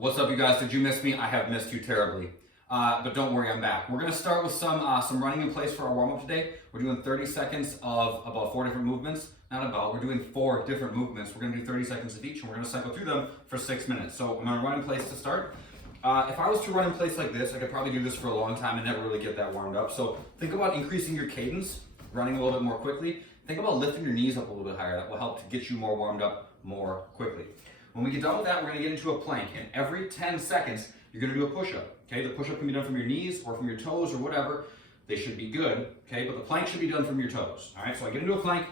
What's up, you guys? Did you miss me? I have missed you terribly. But don't worry, I'm back. We're gonna start with some running in place for our warm-up today. We're doing 30 seconds of about 4 different movements. We're doing 4 different movements. We're gonna do 30 seconds of each, and we're gonna cycle through them for 6 minutes. So I'm gonna run in place to start. If I was to run in place like this, I could probably do this for a long time and never really get that warmed up. So think about increasing your cadence, running a little bit more quickly. Think about lifting your knees up a little bit higher. That will help to get you more warmed up more quickly. When we get done with that, we're gonna get into a plank, and every 10 seconds, you're gonna do a push-up, okay? The push-up can be done from your knees or from your toes or whatever. They should be good, okay? But the plank should be done from your toes, all right? So I get into a plank,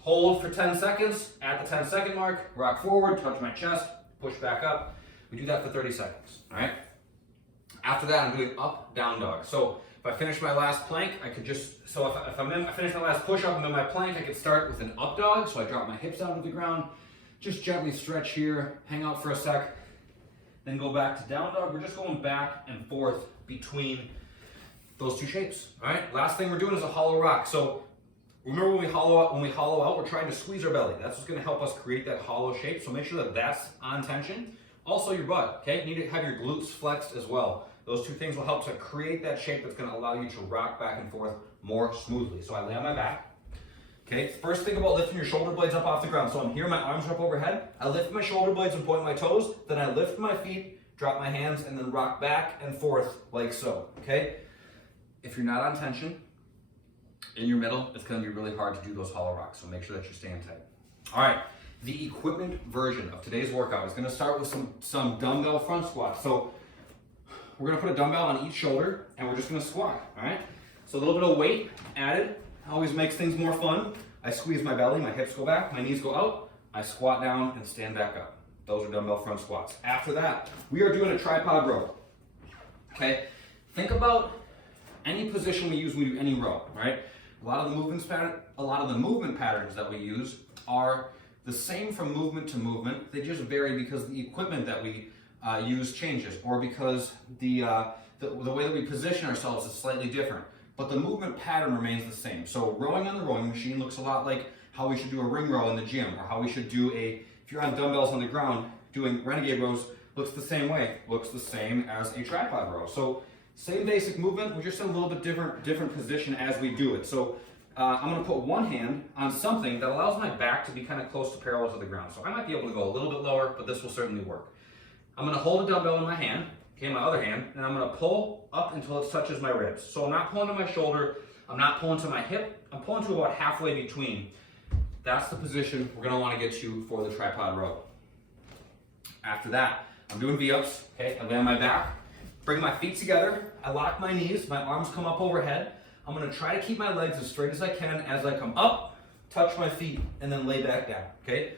hold for 10 seconds. At the 10-second mark, rock forward, touch my chest, push back up. We do that for 30 seconds, all right? After that, I'm doing up, down dog. So if I finish my last plank, I could just, I finish my last push-up, I'm in my plank, I could start with an up dog. So I drop my hips down to the ground, just gently stretch here, hang out for a sec, then go back to down dog. We're just going back and forth between those two shapes, all right? Last thing we're doing is a hollow rock. So remember when we hollow out, we're trying to squeeze our belly. That's what's gonna help us create that hollow shape. So make sure that that's on tension. Also your butt, okay? You need to have your glutes flexed as well. Those two things will help to create that shape that's gonna allow you to rock back and forth more smoothly. So I lay on my back. Okay, first think about lifting your shoulder blades up off the ground. So I'm here, my arms are up overhead. I lift my shoulder blades and point my toes. Then I lift my feet, drop my hands, and then rock back and forth like so, okay? If you're not on tension in your middle, it's gonna be really hard to do those hollow rocks. So make sure that you're staying tight. All right, the equipment version of today's workout is gonna start with some dumbbell front squats. So we're gonna put a dumbbell on each shoulder and we're just gonna squat, all right? So a little bit of weight added always makes things more fun. I squeeze my belly, my hips go back, my knees go out, I squat down and stand back up. Those are dumbbell front squats. After that, we are doing a tripod row, okay? Think about any position we use when we do any row, right? A lot of the movement patterns that we use are the same from movement to movement. They just vary because the equipment that we use changes, or because the way that we position ourselves is slightly different. But the movement pattern remains the same. So rowing on the rowing machine looks a lot like how we should do a ring row in the gym, or how we should do if you're on dumbbells on the ground, doing renegade rows looks the same way, looks the same as a tripod row. So same basic movement, we're just in a little bit different position as we do it. So I'm gonna put one hand on something that allows my back to be kind of close to parallel to the ground. So I might be able to go a little bit lower, but this will certainly work. I'm gonna hold a dumbbell in my hand, okay, my other hand, and I'm gonna pull up until it touches my ribs. So I'm not pulling to my shoulder, I'm not pulling to my hip, I'm pulling to about halfway between. That's the position we're gonna wanna get to for the tripod row. After that, I'm doing V-ups, okay? I lay on my back, bring my feet together, I lock my knees, my arms come up overhead. I'm gonna try to keep my legs as straight as I can as I come up, touch my feet, and then lay back down, okay?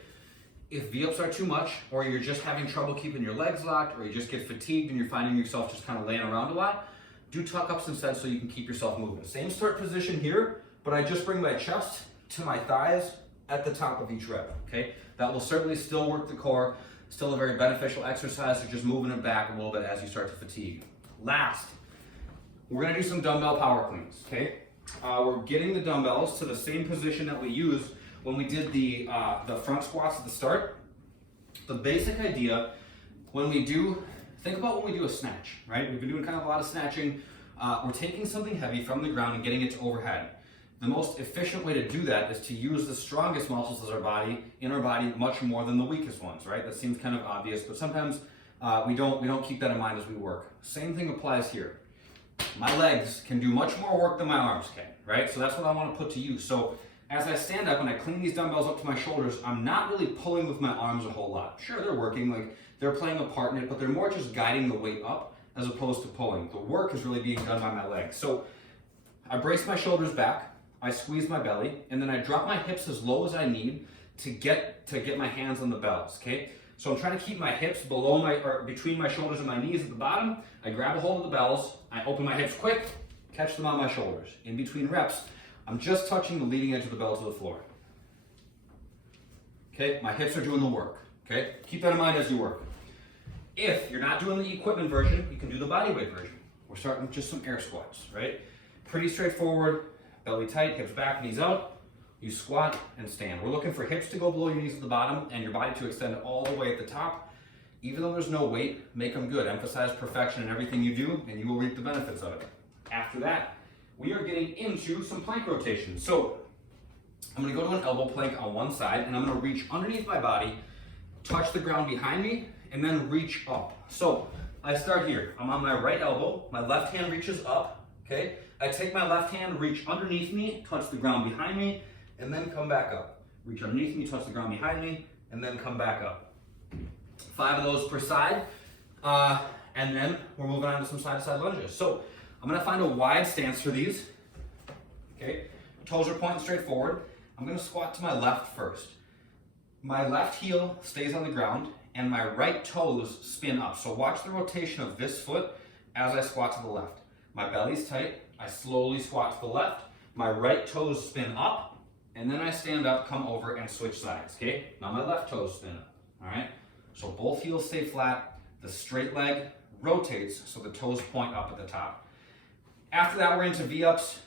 If V-ups are too much, or you're just having trouble keeping your legs locked, or you just get fatigued and you're finding yourself just kind of laying around a lot, do tuck-ups instead so you can keep yourself moving. Same start position here, but I just bring my chest to my thighs at the top of each rep, okay? That will certainly still work the core, still a very beneficial exercise. You're just moving it back a little bit as you start to fatigue. Last, we're gonna do some dumbbell power cleans, okay? We're getting the dumbbells to the same position that we used when we did the front squats at the start. The basic idea, think about when we do a snatch, right? We've been doing kind of a lot of snatching. We're taking something heavy from the ground and getting it to overhead. The most efficient way to do that is to use the strongest muscles in our body much more than the weakest ones, right? That seems kind of obvious, but sometimes we don't keep that in mind as we work. Same thing applies here. My legs can do much more work than my arms can, right? So that's what I want to put to use. So as I stand up and I clean these dumbbells up to my shoulders, I'm not really pulling with my arms a whole lot. Sure, they're working, like they're playing a part in it, but they're more just guiding the weight up as opposed to pulling. The work is really being done by my legs. So I brace my shoulders back, I squeeze my belly, and then I drop my hips as low as I need to get my hands on the bells, okay? So I'm trying to keep my hips between my shoulders and my knees at the bottom. I grab a hold of the bells, I open my hips quick, catch them on my shoulders. In between reps, I'm just touching the leading edge of the bell to the floor. Okay, my hips are doing the work, okay? Keep that in mind as you work. If you're not doing the equipment version, you can do the bodyweight version. We're starting with just some air squats, right? Pretty straightforward, belly tight, hips back, knees out. You squat and stand. We're looking for hips to go below your knees at the bottom and your body to extend all the way at the top. Even though there's no weight, make them good. Emphasize perfection in everything you do, and you will reap the benefits of it. After that, we are getting into some plank rotation. So I'm gonna go to an elbow plank on one side, and I'm gonna reach underneath my body, touch the ground behind me, and then reach up. So I start here. I'm on my right elbow, my left hand reaches up, okay? I take my left hand, reach underneath me, touch the ground behind me, and then come back up. Reach underneath me, touch the ground behind me, and then come back up. 5 of those per side, and then we're moving on to some side-to-side lunges. So I'm gonna find a wide stance for these, okay? Toes are pointing straight forward. I'm gonna squat to my left first. My left heel stays on the ground, and my right toes spin up. So watch the rotation of this foot as I squat to the left. My belly's tight, I slowly squat to the left, my right toes spin up, and then I stand up, come over, and switch sides, okay? Now my left toes spin up, all right? So both heels stay flat, the straight leg rotates so the toes point up at the top. After that, we're into V-ups.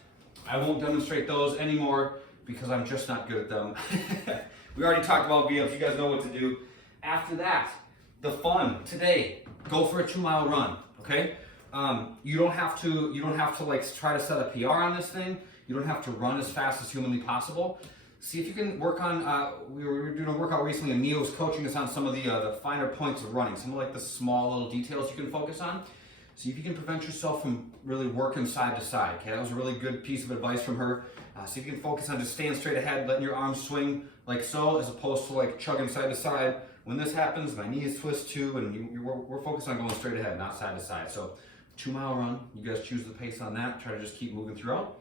I won't demonstrate those anymore because I'm just not good at them. We already talked about V-ups, you guys know what to do. After that, the fun today, go for a 2-mile run, okay? You don't have to like try to set a PR on this thing. You don't have to run as fast as humanly possible. See if you can work on, we were doing a workout recently and Mia was coaching us on some of the finer points of running, some of like the small little details you can focus on. See if you can prevent yourself from really working side to side, okay? That was a really good piece of advice from her. See if you can focus on just staying straight ahead, letting your arms swing like so, as opposed to like chugging side to side. When this happens, my knees twist too, and we're focused on going straight ahead, not side to side. So 2-mile run, you guys choose the pace on that, try to just keep moving throughout.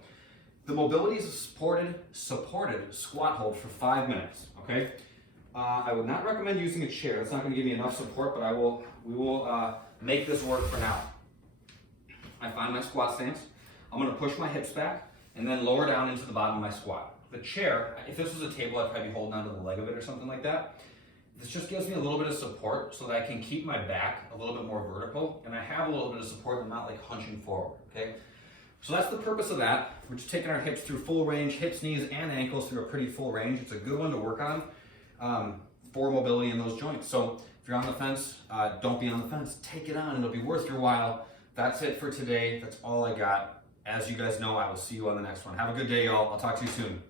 The mobility is a supported squat hold for 5 minutes, okay? I would not recommend using a chair. That's not gonna give me enough support, but we will make this work for now. I find my squat stance. I'm gonna push my hips back and then lower down into the bottom of my squat. The chair, if this was a table, I'd probably be holding onto the leg of it or something like that. This just gives me a little bit of support so that I can keep my back a little bit more vertical, and I have a little bit of support and I'm not like hunching forward, okay? So that's the purpose of that. We're just taking our hips through full range, hips, knees, and ankles through a pretty full range. It's a good one to work on for mobility in those joints. So if you're on the fence, don't be on the fence. Take it on, it'll be worth your while. That's it for today. That's all I got. As you guys know, I will see you on the next one. Have a good day, y'all. I'll talk to you soon.